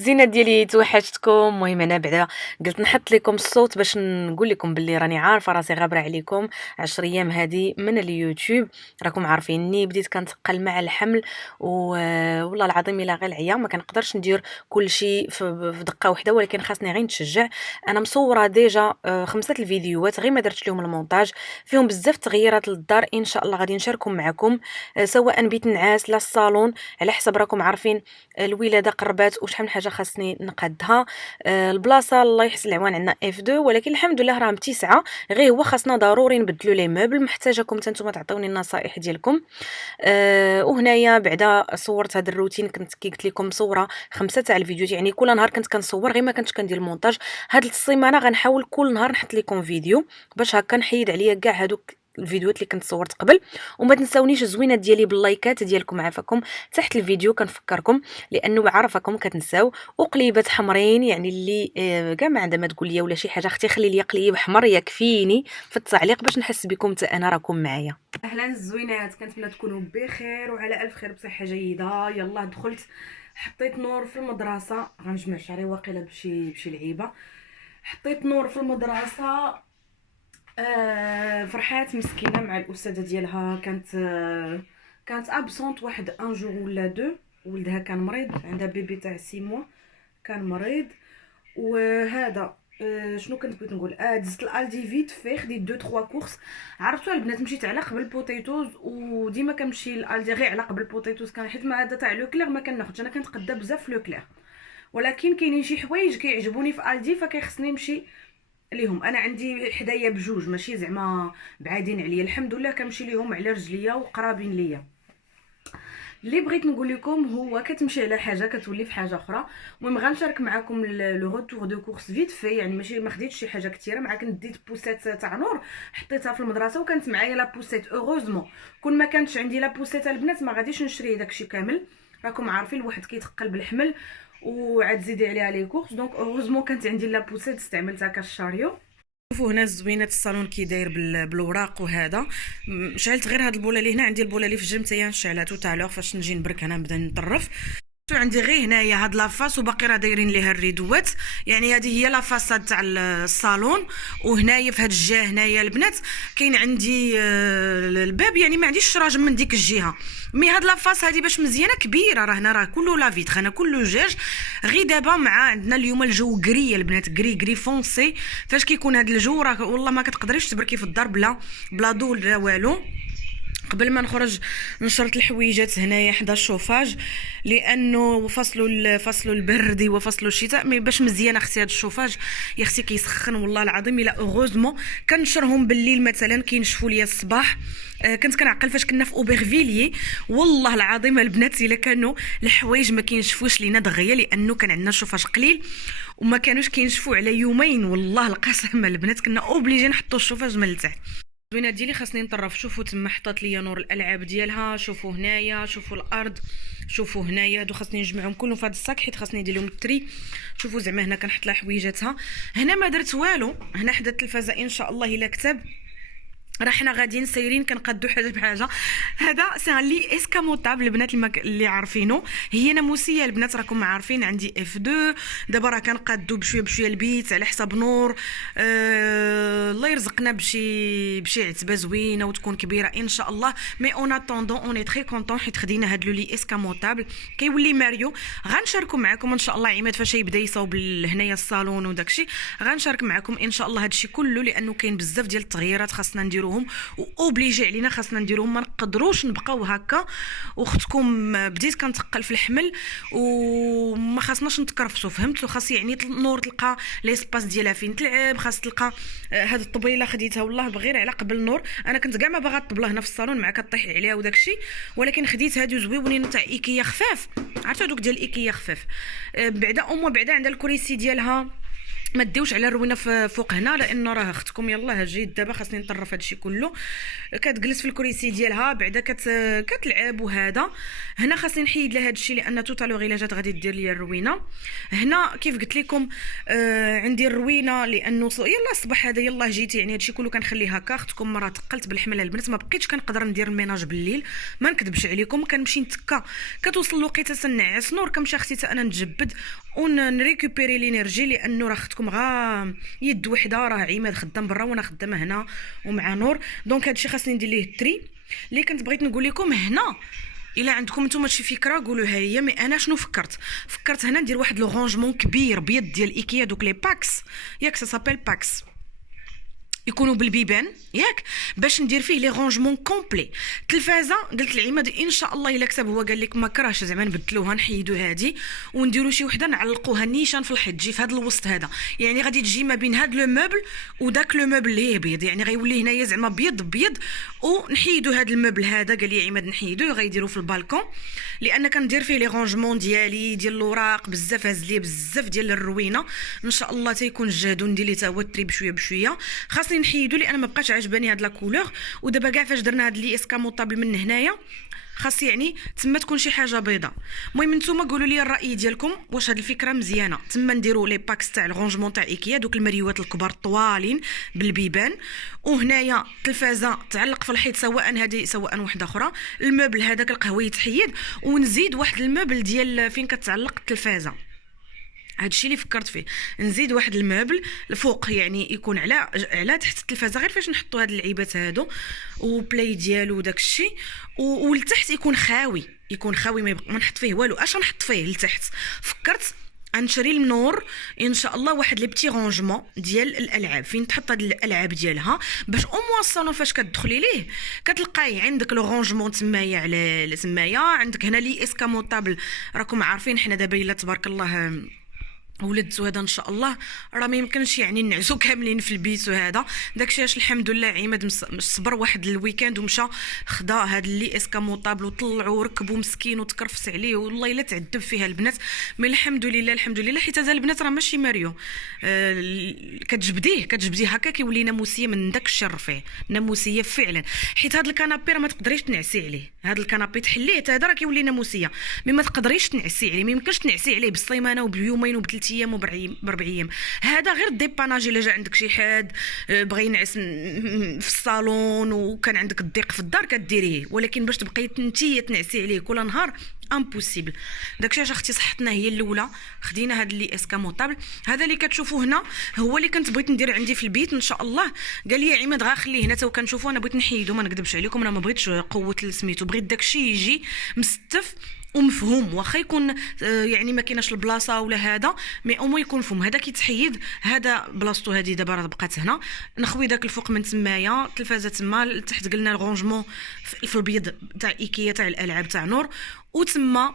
زينة ديالي توحشتكم. المهم انا بعدا قلت نحط لكم الصوت باش نقول لكم باللي راني عارفه راسي غابره عليكم 10 ايام هذه من اليوتيوب. راكم عارفيني بديت كنتقل مع الحمل والله العظيم الا غير العيا ما كنقدرش ندير كل شيء في دقه واحده، ولكن خاصني غير نتشجع. انا مصوره ديجا 5 الفيديوهات غير ما درتش لهم المونتاج، فيهم بزاف تغييرات للدار ان شاء الله غادي نشاركهم معكم. سواء بيت نعاس لا الصالون، على حسب راكم عارفين الولاده قربات وشحال من حاجه خاصني نقادها. البلاصه الله يحسن العوان عندنا اف 2، ولكن الحمد لله راه متسعه. غير هو خاصنا ضروري نبدلوا لي موبل، محتاجاكم حتى نتوما تعطيوني النصائح ديالكم. وهنايا بعدا صورت هذا الروتين، كنت كي قلت لكم مصوره 5 تاع الفيديوهات، يعني كل نهار كنت كنصور غير ما كنتش كندير المونتاج. هاد السيمانه غنحاول كل نهار نحط لكم فيديو باش هكا نحيد عليا كاع هادوك الفيديوهات اللي كنت صورت قبل. وما تنساونيش الزوينات ديالي باللايكات ديالكم عافاكم تحت الفيديو كنفكركم، لانه عارفاكم كتنساو. وقليبات حمرين يعني اللي كاع ما عندها ما تقول لي ولا شي حاجه، اختي خلي لي قليب حمر يكفيني في التعليق باش نحس بكم حتى انا راكم معايا. اهلا الزوينات، كنتمنى تكونوا بخير وعلى الف خير بصحه جيده. يلا دخلت حطيت نور في المدرسه، غنجمع شعري واقيلا بشي لعيبه. حطيت نور في المدرسه. فرحات مسكينه مع الاستاذه ديالها، كانت ابسونت واحد ان جور ولا دو. ولدها كان مريض، عندها بيبي تاع 6 موا كان مريض. وهذا شنو كنت بغيت نقول، دزت الالدي فيت في خديت 2 3 كورس. عرفتوا البنات مشيت على قبل البوتيتوز، وديما كنمشي لالدي غير على قبل البوتيتوز، كان حيت ما هذا تاع لوكلير ما كناخذش. انا كنتقدا بزاف في لوكلير، ولكن كاينين شي حوايج كيعجبوني في الدي فكيخصني نمشي ليهم. انا عندي حدايا بجوج ماشي زعما بعادين عليا، الحمد لله كنمشي ليهم على رجليا وقرابين ليا. اللي بغيت نقول لكم هو كتمشي على حاجه كتولي في حاجه اخرى. المهم غنشارك معكم لو روتور دو كورس فيت في، يعني ماشي ما خديتش شي حاجه كثيره. مع كنت ديت بوسيت تاع نور حطيتها في المدرسه، وكانت معايا لا بوسيت اوغوزمون. كون ما كانتش عندي لا بوسيت البنات ما غاديش نشري داكشي كامل، راكم عارفين الواحد كيتقل بالحمل وعاد زيدي عليها لي كورس. دونك اوغوزمون كانت عندي لا بوسيت استعملتها كالشاريو. شوفوا هنا الزوينات الصالون كي داير بالوراق وهذا. شعلت غير هاد البوله اللي هنا، عندي البوله اللي في الجنب تاهي نشعلها تاع لوغ فاش نجي نبرك انا نبدا نطرف. عندي غير هنايا هاد لافاس وباقي راه دايرين ليها الريدوات، يعني هذه هي لافاساد تاع الصالون. وهنايا في هاد الجهه هنايا البنات كاين عندي الباب، يعني ما عنديش شراجم من ديك الجهه. مي هاد لافاس هادي باش مزيانه كبيره، راه هنا راه كله لافيتر، هنا كله جاج. غير دابا مع عندنا اليوم الجو كري البنات، كري فونسي. فاش كيكون هاد الجو راه والله ما كتقدريش تبركي في الدار بلا ضو لا والو. قبل ما نخرج نشرت الحويجات هنايا حدا الشوفاج، لانه فصلوا البرد وفصلوا الشتاء. مي باش مزيان اختي هذا الشوفاج يا اختي كيسخن والله العظيم. الا اوغوزمون كنشرهم بالليل مثلا كينشفوا ليا الصباح. كنت كنعقل فاش كنا في اوبرفيليي والله العظيم البنات الا كانوا الحوايج ما كينشفوش لينا دغيا، لانه كان عندنا شوفاج قليل وما كانوش كينشفوا على يومين. والله القسم البنات كنا اوبليجي نحطوا الشوفاج من التحت. الزوينات ديالي خاصني نطرف. شوفوا تما حطات ليا نور الالعاب ديالها، شوفوا هنايا، شوفوا الارض، شوفوا هنايا. هادو خاصني نجمعهم كلهم في هذا الصاك حيت خاصني ندير لهم التري. شوفوا زعما هنا كنحط لها حويجاتها. هنا ما درت والو، هنا حدا التلفازه ان شاء الله الا كتب راه حنا غاديين سايرين كنقادو حاجه بحاجه. هذا سي لي اسكاموطابل البنات اللي عارفينه، هي ناموسيه البنات راكم عارفين. عندي اف 2 دابا راه كنقادو بشويه بشويه البيت على حساب نور. الله يرزقنا بشي عتبه زوينه وتكون كبيره ان شاء الله. مي اون اتوندون اوني تري كونطون حيت خدينا هاد لو لي اسكاموطابل كيولي ماريو. غنشاركوا معكم ان شاء الله عماد فاش يبدا يصاوب هنايا الصالون وداكشي، غنشارك معكم ان شاء الله هادشي كله، لانه كاين بزاف ديال التغييرات خاصنا نديرو واوبليجي علينا خاصنا نديروهم. ما نقدروش نبقاو هكا. واختكم بديت كنتقل في الحمل وما خاصناش نتكرفسوا، فهمتوا؟ خاص يعني النور تلقى ليسباس ديالها فين تلعب، خاص تلقى هاد الطبيله خديتها والله بغير على قبل النور. انا كنت كاع ما باغا الطبله هنا في الصالون مع كطيح عليها وداكشي، ولكن خديت هادو زويونين تاع ايكيا خفاف. عرفتوا دوك ديال ايكيا خفاف. بعدا بعدا عندها الكريسي ديالها ما ديوش على الروينه فوق هنا، لان راه اختكم يلاه جيت دابا خاصني نطرف هادشي كله. كتجلس في الكريسي ديالها بعدا كتلعب. وهذا هنا خاصني نحيد لها هادشي لان توتالوغ الا جات غادي دير ليا الروينه. هنا كيف قلت لكم عندي الروينه لانه يلا الصباح هذا يلا جيتي، يعني هادشي كله كنخليه هكا. اختكم مرة تقلت بالحمل البنات، ما بقيتش كنقدر ندير الميناج بالليل، ما نكذبش عليكم. كنمشي نتكا، كتوصل الوقيته تنعس نور، كنمشي اختي حتى انا نتجبد ونريكوبيري لينيرجي، لانه راه اختكم غا يد وحده، راه عماد خدام برا وانا خدامه هنا ومع نور. دونك هادشي خاصني ندير ليه التري. اللي كنت بغيت نقول لكم هنا، الا عندكم نتوما شي فكره قولوها هي. مي انا شنو فكرت هنا ندير واحد لو رونجمون كبير بيض ديال ايكيا، دوك لي باكس ياك سابيل باكس، يكونوا بالبيبان ياك، باش ندير فيه لي رونجمون كومبلي. التلفازه قلت لعماد ان شاء الله الا كتب هو قال لك ما كراهش زعما نبدلوها نحيدو هادي ونديروا شي وحده نعلقوها نيشان في الحيط تجي في هذا الوسط هذا، يعني غادي تجي ما بين هذا لو موبل وداك لو موبل اللي هي بيض، يعني غيولي هنايا زعما بيض ونحيدو هذا الموبل هذا. قال لي عماد نحيدوه غيديروا في البالكون، لان كندير فيه لي رونجمون ديالي ديال الاوراق بزاف، هز لي بزاف ديال الروينه ان شاء الله تيكون جهدو ندير ليه تا هو التري بشويه بشويه. خاصني نحيدو لان ما بقاش عجباني هاد لا كولور. ودابا كاع فاش درنا هاد لي اسكاموطابل من هنايا خاص يعني تما تكون شي حاجه بيضاء. المهم نتوما قولوا لي الراي ديالكم واش هاد الفكره مزيانه. تما نديروا لي باكس تاع الرونجمون تاع ايكيا، دوك المريوات الكبار طوالين بالبيبان، وهنايا التلفازه تعلق في الحيط سواء هذه سواء وحده اخرى. الموبل هذاك القهوي يتحيد، ونزيد واحد الموبل ديال فين كتعلق التلفازه. هادشي اللي فكرت فيه، نزيد واحد الموبل الفوق يعني يكون على تحت التلفازه، غير فاش نحطوا هاد اللعيبات هادو وبلاي ديالو داكشي، ولتحت يكون خاوي ما نحط فيه والو. اش نحط فيه لتحت؟ فكرت نشري النور ان شاء الله واحد لي بتي رونجمون ديال الالعاب، فين تحط هاد الالعاب ديالها باش او موان الصالون فاش كتدخلي ليه كتلقاي عندك لو رونجمون تمايا على تمايا. عندك هنا لي اسكاموطابل، راكم عارفين حنا دابا الا تبارك الله ولدت وهذا ان شاء الله راه ما يمكنش يعني نعسو كاملين في البيت وهذا داكشي. اش الحمد لله عماد صبر واحد الويكاند ومشى خدا هاد اللي اسكاموطابل وطلعوا وركبوا مسكين وتكرفس عليه والله الا تعذب فيها البنات. مي الحمد لله حيت هذا البنات راه ماشي ماريو. كتجبديه هكا كيولي ناموسيه من داك الشيء الرفيع، ناموسيه فعلا. حيت هاد الكنابي راه ما تقدريش تنعسي عليه، هاد الكنابي تحليه هذا راه كيولي ناموسيه، مي ما تقدريش تنعسي عليه، ما يمكنش تنعسي عليه بالسيمانه وبيومين وبثلاث ايام وبربع ايام. هذا غير ديباناج الا جا عندك شي حد بغى ينعس في الصالون وكان عندك الضيق في الدار كديريه، ولكن باش تبقاي نتيا تنعسي عليه كل نهار امبوسيبل. داكشي علاش اختي صحتنا هي الاولى خدينا هذا اللي اسكاموطابل. هذا اللي كتشوفوه هنا هو اللي كنت بغيت ندير عندي في البيت ان شاء الله. قال لي عماد غا خليه هنا تو كنشوفو، انا بغيت نحيدو ما نكذبش عليكم، انا ما بغيتش قوه سميتو، بغيت داكشي يجي مستف ومفهوم، واخا يكون يعني ما كايناش البلاصه ولا هذا، مي او يكون مفهوم. هذا كيتحيد، هذا بلاصتو هذه دابا راه بقات هنا. نخوي داك الفوق من تمايا التلفازه تما تحت قلنا الرونجمون في البيض تاع ايكيا تاع الالعاب تاع نور، وتما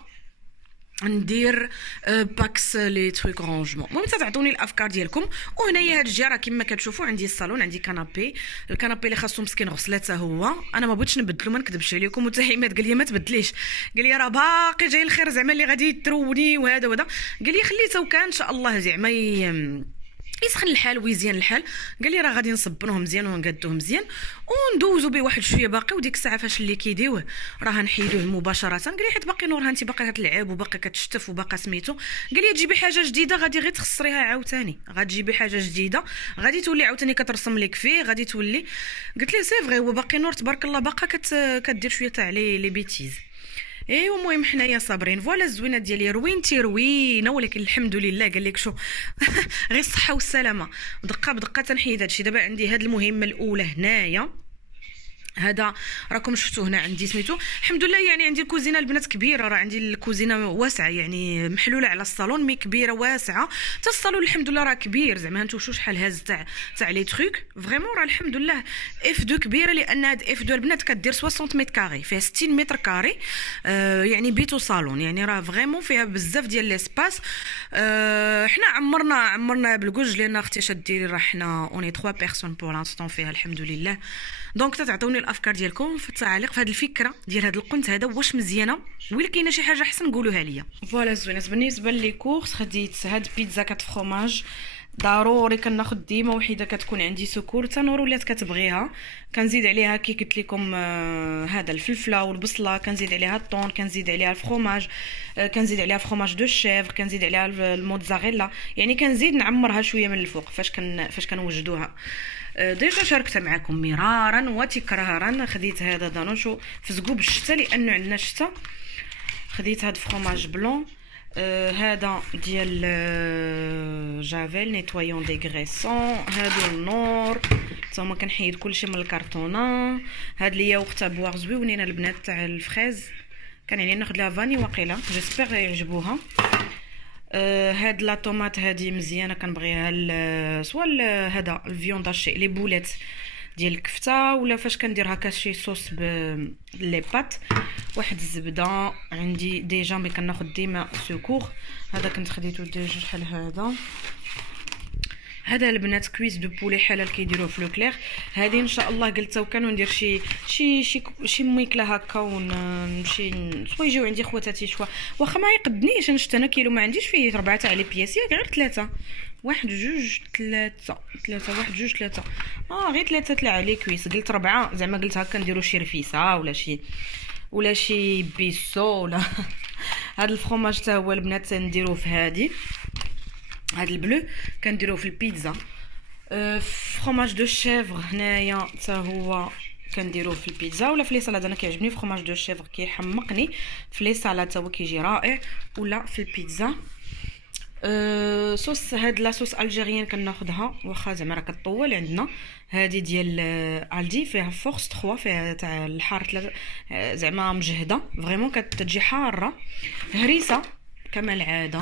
ندير باكس لي تروك رونجمون. المهم تعطوني الافكار ديالكم. وهنايا هاد الجهه راه كما كتشوفوا عندي الصالون، عندي كنابي، الكنابي اللي خاصو مسكين غسله حتى هو، انا ما بغيتش نبدلو ما نكذبش عليكم. وتحيمات قال لي ما تبدليش، قال لي راه باقي جاي الخير زعما اللي غادي يتروني وهذا قال لي خليه تو كان ان شاء الله زعما يسخن الحال ويزيان الحال. قال لي راه غادي نصبنوه مزيان ونقادوه مزيان وندوزو به واحد شويه باقي، وديك الساعه فاش اللي كيديوه راه نحيدوه مباشره. قال لي حيت باقي نورها انت باقي كتلعب وباقي كتشتف وباقي سميتو، قال لي تجيبي حاجه جديده غادي غير تخسريها عاوتاني، غتجيبي حاجه جديده غادي تولي عاوتاني كترسم لك فيه غادي تولي. قلت لي سي فغي هو باقي نور تبارك الله باقا كدير شويه تاع لي بيتيز. ايوا المهم حنايا صابرين. فوالا الزوينه ديالي روينتي روينه، ولكن الحمد لله قال لك شو غير الصحه والسلامه دقه بدقه تنحيد هادشي. دابا عندي هاد المهمه الاولى هنايا، هذا راكم شفتوا هنا عندي سميتو الحمد لله. يعني عندي الكوزينه البنات كبيره، راه عندي الكوزينه واسعه يعني محلوله على الصالون مي كبيره واسعه. حتى الصالون الحمد لله راه كبير زعما انتو شو شحال هاز تاع لي تروك فريمون راه الحمد لله اف 2 كبيره، لان هاد اف 2 البنات كدير 60 متر كاري، فيها 60 متر كاري يعني بيت وصالون، يعني راه فريمون فيها بزاف ديال ليسباس. حنا عمرنا بالكوج لان اختي شديري راه حنا اوني 3 بيرسون بور لانستون فيها الحمد لله. دونك تعطوني الافكار ديالكم في التعاليق في هذه الفكره ديال هذا القنت هذا واش مزيانه ولا كاينه شي حاجه احسن قولوها ليا. فوالا زوينات بالنسبه لي كورس خديت هاد بيتزا 4 فروماج ضروري كناخذ ديما وحده كتكون عندي سكور. حتى نور ولات كتبغيها. كنزيد عليها كي قلت لكم هذا الفلفله والبصله، كنزيد عليها الطون، كنزيد عليها الفرomage، كنزيد عليها فرomage دو شيفر، كنزيد عليها الموتزاريلا. يعني كنزيد نعمرها شويه من الفوق فاش كنوجدوها. ديجا شاركتها معكم مرارا وتكرارا. خديت هذا دانوشو في زقوب الشتا لانه عندنا الشتا. خديت هاد فرomage بلون. هذا ديال جافيل نيتويون ديغريسون. هادو النور تما كنحيد كلشي من الكرتونه. هاد ليا وقت بواغ زويونين البنات تاع الفريز، كان يعني ناخذ لها فاني واقيلا جيسبر يعجبوها. هاد لا طوماط هادي مزيانه كنبغيها سوا هذا الفيون داشي لي بولات ديال الكفته، ولا فاش كندير هكا شي صوص لي بات. واحد الزبده عندي ديجا ملي كناخذ ديما سكور. هذا كنت خديته ديجا شحال هذا البنات كويس دو بولي حلال كيديروه في لوكلير. هذه ان شاء الله قلت وكانوا ندير شي ميكله هكا ونمشي سوا يجيو عندي خواتاتي شوا واخا ما يقدنيش. نشت انا كيلو ما عنديش فيه 4 تاع لي بياس، ياك غير 3 1 2 3 3 1 2 3 غير 3 طلع عليه كويس. قلت 4 زعما قلت هكا نديرو شي رفيسه ولا شي بيسو ولا هذا الفرomage حتى هو البنات نديروه في هاد البلو كنديروه في البيتزا. فرomage دو شيفر هنايا حتى هو كنديروه في البيتزا ولا في لي سالاد. انا كيعجبني فرomage دو شيفر كيحمقني في لي سالاد حتى هو كيجي رائع، ولا في البيتزا. صوص هاد لا صوص الجيريان كناخذها واخا زعما راه كطول عندنا. هذه ديال الدي فيها فورس 3 فيها تاع الحار 3 زعما مجهده فريمون كتجي حاره. هريسه كما العاده،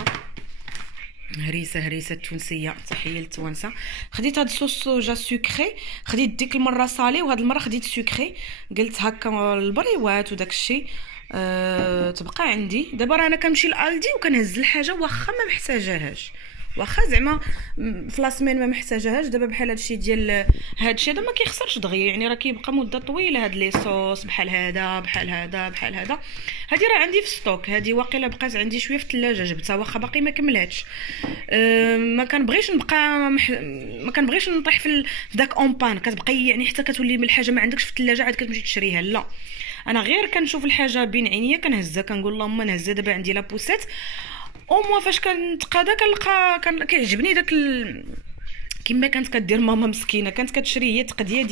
هريسه التونسيه، تحيه للتوانسه. خديت هاد الصوص صوجا سكري، خديت ديك المره صالي وهاد المره خديت سكري. قلت هكا البريوات وداك الشيء تبقى عندي. دابا رانا كنمشي لالدي وكنهز الحاجه واخا ما محتاجاهاش، واخا زعما في لاسمين ما محتاجاهاش. دابا بحال هادشي ديال هادشي هذا ما كيخسرش دغيا، يعني راه كيبقى مده طويله. هاد لي صوص بحال هذا بحال هذا بحال هذا. هادي راه عندي في ستوك، هادي واقيلا بقات عندي شويه في الثلاجه جبتها واخا باقي ما كملاتش. ما كنبغيش ما كنبغيش نطيح في داك اون بان. كتبقى يعني حتى كتولي من الحاجه ما عندكش في الثلاجه عاد كتمشي تشريها. لا انا غير كنشوف الحاجه بين عينيا كنهزها كنقول اللهم نهزها. دابا عندي لا بوسيت او موا فاش كنتقادا كنلقى كيعجبني داك كما كانت كدير ماما مسكينه. كانت كتشري هي تقديه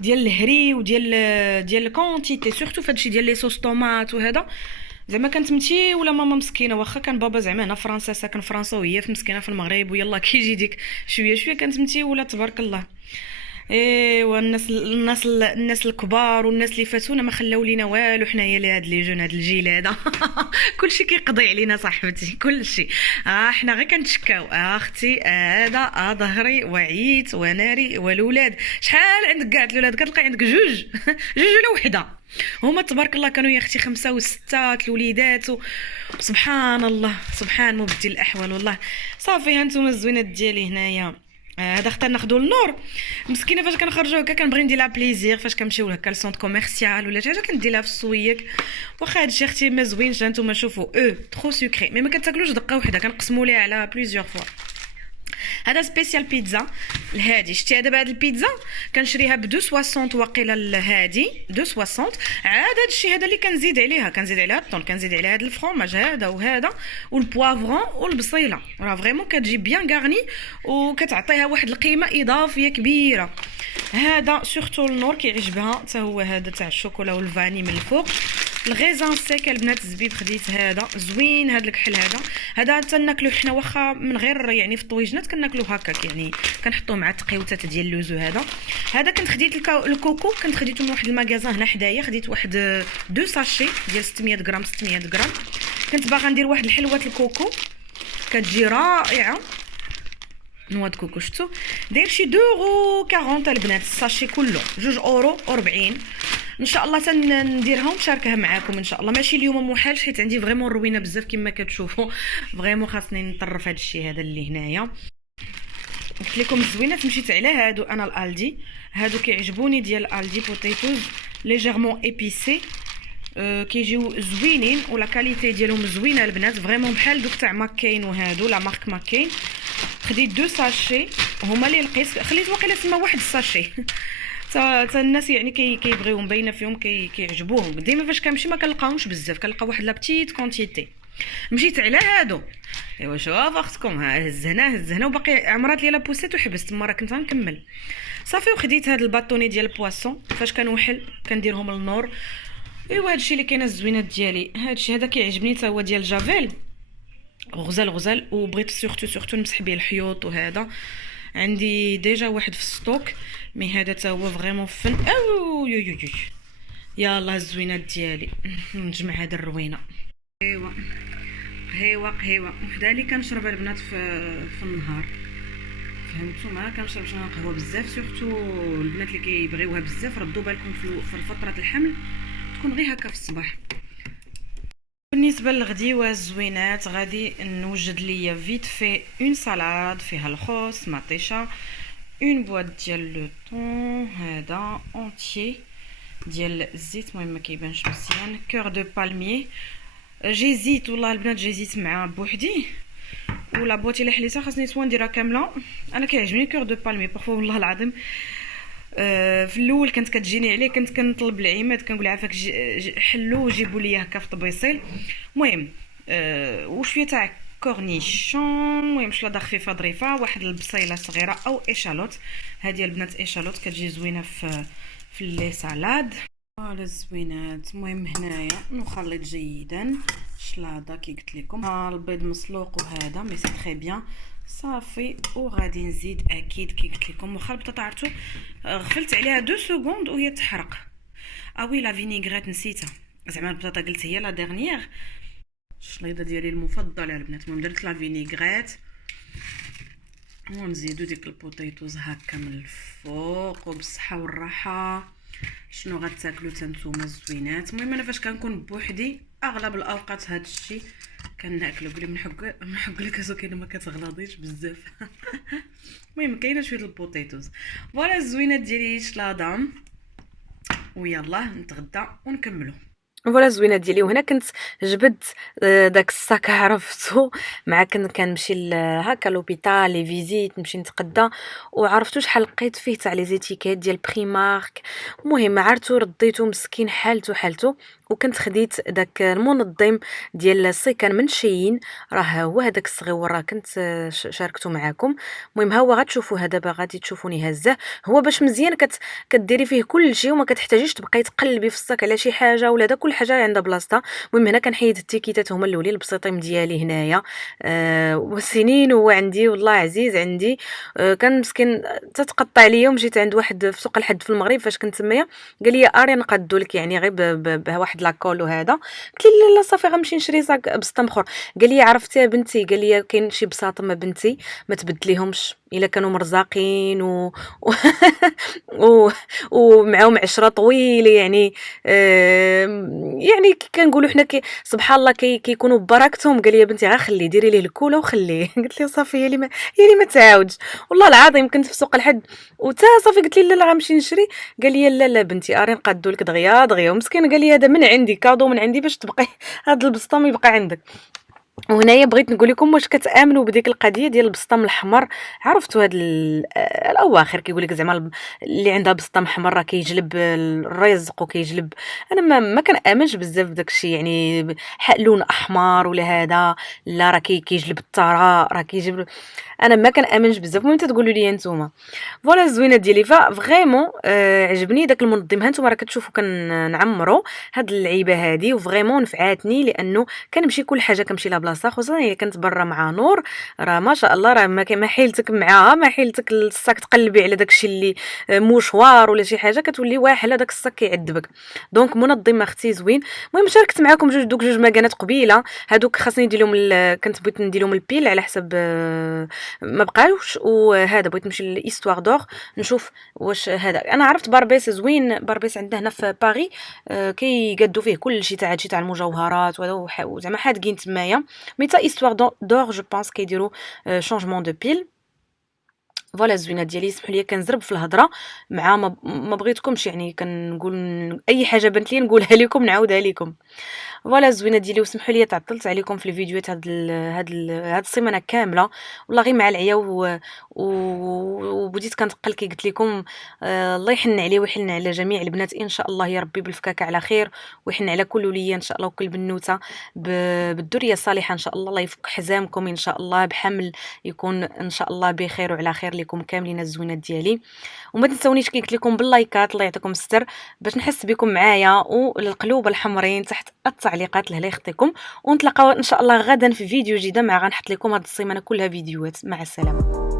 ديال الهري وديال الكونتيتي سورتو فهادشي ديال لي صوص طوماط وهذا. زعما كانت متي ولا ماما مسكينه واخا كان بابا زعما هنا فرنسا ساكن فرنسا وهي في مسكينه في المغرب ويلا كيجي ديك شويه كانت متي ولا تبارك الله. ايوا الناس الكبار والناس اللي فاتونا ما خلاو لينا والو. حنايا لهاد لي جون هاد الجيل هذا كلشي كيقضي علينا صاحبتي كلشي. حنا غير كنتشكاو اختي هذا ظهري وعيت وناري والولاد. شحال عندك كاع الولاد؟ كتلقى عندك جوج ولا وحده. هما تبارك الله كانوا يا اختي 5 و6 الوليدات سبحان الله سبحان مبدل الاحوال. والله صافي هانتوما الزوينات ديالي هنايا. هذا اختار ناخذوا النور مسكينه. فاش كنخرجوا هكا كنبغي ندير لها بليزير. فاش كنمشيو هكا لسونط كوميرسيال ولا شي حاجه كندير لها في السويق. واخا هادشي اختي ما زوينش هانتوما شوفوا ترو سكري مي ما كتاكلوش دقه وحده كنقسموا ليها على بليزيور فوا. هذا سبيسيال بيتزا الهادي. شتي دابا هاد البيتزا كنشريها ب 2.60 واقيلا الهادي 2.60. عاد هادشي هذا اللي كنزيد عليها الطون، كنزيد عليها هاد الفرomage هذا وهذا والبوافرون والبصيله. راه فريمون كتجي بيان غارني وكتعطيها واحد القيمه اضافيه كبيره. هذا سورتو النور كيعجبها حتى هو هذا تاع الشوكولا والفاني من الفوق. الغيزان سيك البنات الزبيب خديت هذا زوين. هذا الكحل هذا تناكلوه حنا واخا من غير يعني في الطويجنات كناكلوه هكاك يعني كنحطوه مع التقيوتات ديال اللوز. هذا كنت خديت الكوكو كنت خديته من واحد المغازان هنا حدايا. خديت واحد 2 ساشي ديال 600 غرام كنت باغا ندير واحد الحلوه الكوكو كتجي رائعه. نواه كوكو شفتوا داير شي 2.40 البنات الساشي كله 2.40 ان شاء الله تنديرها ونشاركها معكم ان شاء الله. ماشي اليوم محالش حيت عندي فريمون روينه بزاف كما كتشوفوا. فريمون خاصني نطرف هذا الشيء هذا اللي هنايا. قلت لكم الزوينات مشيت على هادو انا الالدي. هادو كيعجبوني ديال الالدي بوتيتوز ليجيرمون ايبيسي. كيجيو زوينين ولا كاليتي ديالهم زوينه البنات فريمون بحال دوك تاع ماكين وهادو لا مارك ماكين. خديت 2 ساشي هما اللي لقيت، خليت واقيلا تما واحد الساشي تا الناس يعني كيبغيوهم باينه فيهم كيعجبوهم. ديما فاش كنمشي ما كنلقاهمش بزاف، كنلقى واحد لا بتيت كونتيتي. مشيت على هادو، ايوا شوف اختكم، ها هز هنا وباقي عمرات لي لا بوسيت وحبست، مره كنت غنكمل صافي. وخديت هاد الباطوني ديال البواسون فاش كنوحل كنديرهم للنور. ايوا هادشي اللي كاينه الزوينات ديالي. هادشي هذا كيعجبني حتى هو ديال جافيل، غزال وبغيت سورتو نمسح به الحيوط. وهذا عندي ديجا واحد في الستوك، مي هذا تا هو فريمون فن. او يو يو يو يالله الزوينات ديالي نجمع هاد الروينه. قهيوه وحده اللي كنشربها البنات في النهار، فهمتوا؟ ما كنشربش انا قهوه بزاف، سورتو البنات اللي كيبغيوها بزاف ردوا بالكم في فتره الحمل تكون غير هكا في الصباح. بالنسبه للغديوه الزوينات غادي نوجد ليا فيت في اون سالاد فيها الخوص مطيشه، اون بواط ديال لو طون هذا اونتيي ديال الزيت، المهم ما كيبانش مزيان، كور دو بالمي. جيزيت والله البنات جيزيت مع بوحدي، ولا بوتي اللي حليتها خاصني سوا نديرها كامله. انا كيعجبني كور دو بالمي بارفو والله العظيم. في الاول كانت كتجيني عليه، كنت كنطلب العماد كنقول عافاك حلو وجيبوا لي هكا في طبيصيل. المهم وشويه تاع كورنيشون، المهم شلاضه خفيفه ظريفه، واحد البصيله صغيره او ايشالوت. هذه البنات ايشالوت كتجي زوينه في لي سالاد. فوالا الزوينات. المهم هنايا نخلط جيدا شلاضه كي قلت لكم، البيض مسلوق وهذا مي سي تري بيان صافي. وغادي نزيد اكيد كي قلت لكم واخا البطاطا عرفتو غفلت عليها 2 سكوند وهي تحرق. اوي لا فينيغريت نسيتها، زعما البطاطا قلت هي لا ديرنيير الشليضه ديالي المفضله البنات. المهم درت لا فينيغريت ونزيدو ديك البوطيطوز هكا من الفوق وبالصحه والراحه. شنو غتاكلوا نتوما الزوينات؟ المهم انا فاش كنكون بوحدي اغلب الاوقات هذا الشيء كناكلو. قولي من حق الكاسو كاينه ما كتغلاضيش بزاف. المهم كاينه شويه البوطيطوز. فوالا الزوينات ديالي شلاضه، ويلا نتغدى ونكملوا. فوالا الزوينات ديالي. وهنا كنت جبدت داك الصاك عرفتو، مع كنمشي هكا لوبيتال لي فيزيت نمشي نتقدى، وعرفتو شحال لقيت فيه تاع لي زيتيكيت ديال بريمارك. المهم عرفتو رديتو مسكين حالتو وكنت خديت داك المنظم ديال السيكان من شين، راه هو هذاك الصغيور راه كنت شاركته معاكم. المهم ها هو غتشوفوا هذا دابا غادي تشوفوني هزه، هو باش مزيان كديري فيه كل شيء وما كتحتاجيش تبقاي تقلبي في الصاك على شي حاجه ولا دا، كل حاجه عندها بلاصتها. المهم هنا كنحيد التيكيتات هما الاولين البسيطين ديالي هنايا والسنين هو عندي والله عزيز عندي. كان مسكين تتقطع ليا ومشيت عند واحد في سوق الحد في المغرب فاش كنت تمايا، قال لي اري نقادو لك يعني غير بواحد لاكول وهذا. قلت له لا صافي غنمشي نشري صاك بسطه اخر. قال لي عرفتي يا بنتي، قال لي كاين شي بساط ما بنتي ما تبدليهمش الا كانوا مرزاقين ومعاهم عشره طويله يعني. يعني كنقولوا حنا سبحان الله كيكونوا ببركتهم. قال لي يا بنتي غا خلي ديري ليه الكوله وخليه. قلت له صافي يا لي ما تعاودش. والله العظيم كنت في سوق الحد وتا صافي قلت لي لا غنمشي نشري. قال لي لا بنتي اري نقادو لك دغيا ومسكين قال لي هذا من عندي كادو من عندي باش تبقى هاد البسطام يبقى عندك. وهنايا بغيت نقول لكم واش كتامنوا بديك القضيه ديال البسطام الاحمر؟ عرفتوا هاد الاواخر كيقول لك زعما اللي عندها بسطام احمر راه كيجلب الرزق وكيجلب. انا ما كنامنش بزاف بداك الشيء يعني لون احمر ولا هذا، لا راه كيجلب الثراء راه كيجيب. انا ما كنامنش بزاف. المهم تقولوا لي نتوما. فوالا الزوينه ديالي فريمون عجبني داك المنظم. ها نتوما راه كتشوفوا كنعمروا هاد اللعيبه هادي وفريمون نفعاتني لانه كنمشي كل حاجه كنمشي لها بلاصه، خصوصا الا كنت برا مع نور راه ما شاء الله راه ما حيلتك معاها، ما حيلتك الصاك تقلبي على داكشي اللي موشوار ولا شي حاجه كتولي واحله داك الصاك كيعذبك. دونك منظم اختي زوين. المهم شاركت معكم جوج مكانات قبيله هادوك خاصني ندير لهم كنت بغيت ندير لهم البيل على حسب ما بقاوش، وهذا بغيت نمشي لايستوار دور نشوف واش هذا. انا عرفت باربيس زوين، باربيس عندنا هنا في باري كيقادوا فيه كل شيء تاع المجوهرات وزعما حادقين تمايا. مي تا ايستوار دور جو بونس كيديروا شونجمون دو بيل. فوالا الزوينات ديالي. يسمحوا لي كنزرب في الهضره مع ما بغيتكمش يعني كنقول اي حاجه بنت لي نقولها لكم نعاودها لكم. فوالا الزوينات ديالي، وسمحوا لي تعطلت عليكم في الفيديوهات هاد السيمانه كامله والله غير مع العيا وبديت كنتقل كي قلت لكم. الله يحن عليه ويحن على جميع البنات ان شاء الله، يا ربي بالفكاكه على خير، ويحن على كل وليه ان شاء الله وكل بنوته بالذريه الصالحه ان شاء الله. الله يفك حزامكم ان شاء الله بحمل يكون ان شاء الله بخير وعلى خير لكم كاملين الزوينات ديالي. وما تنسونيش كي قلت لكم باللايكات، الله يعطيكم الستر باش نحس بكم معايا، والقلوب الحمرين تحت التعليقات لهلا يخطيكم. ونتلاقاو ان شاء الله غدا في فيديو جديد مع غنحط لكم هاد السيمانه كلها فيديوهات. مع السلامه.